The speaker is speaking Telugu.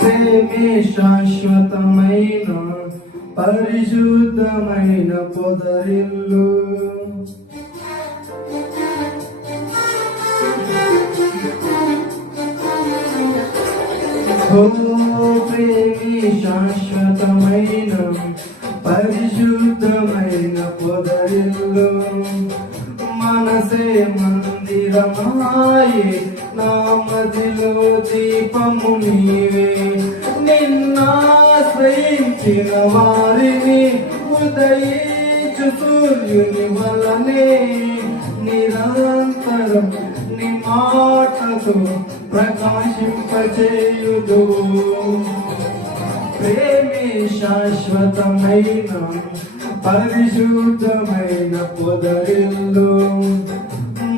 ప్రేమే శాశ్వతమైన పరిశుద్ధమైన పొదరిల్లు. ఓ ప్రేమి శాశ్వతమైన పరిశుద్ధమైన పొదరిల్లు. మనసే మందిరమాయే నామదిలో దీపము నీవే. నిన్నాశ్రయించిన వారిని ఉదయించు సూర్యుని వలనే నిరంతరం నీ మాటతో ప్రకాశింపచేయుడు ప్రేమే శాశ్వతమైన పరిశుద్ధమైన పొదరిల్లు.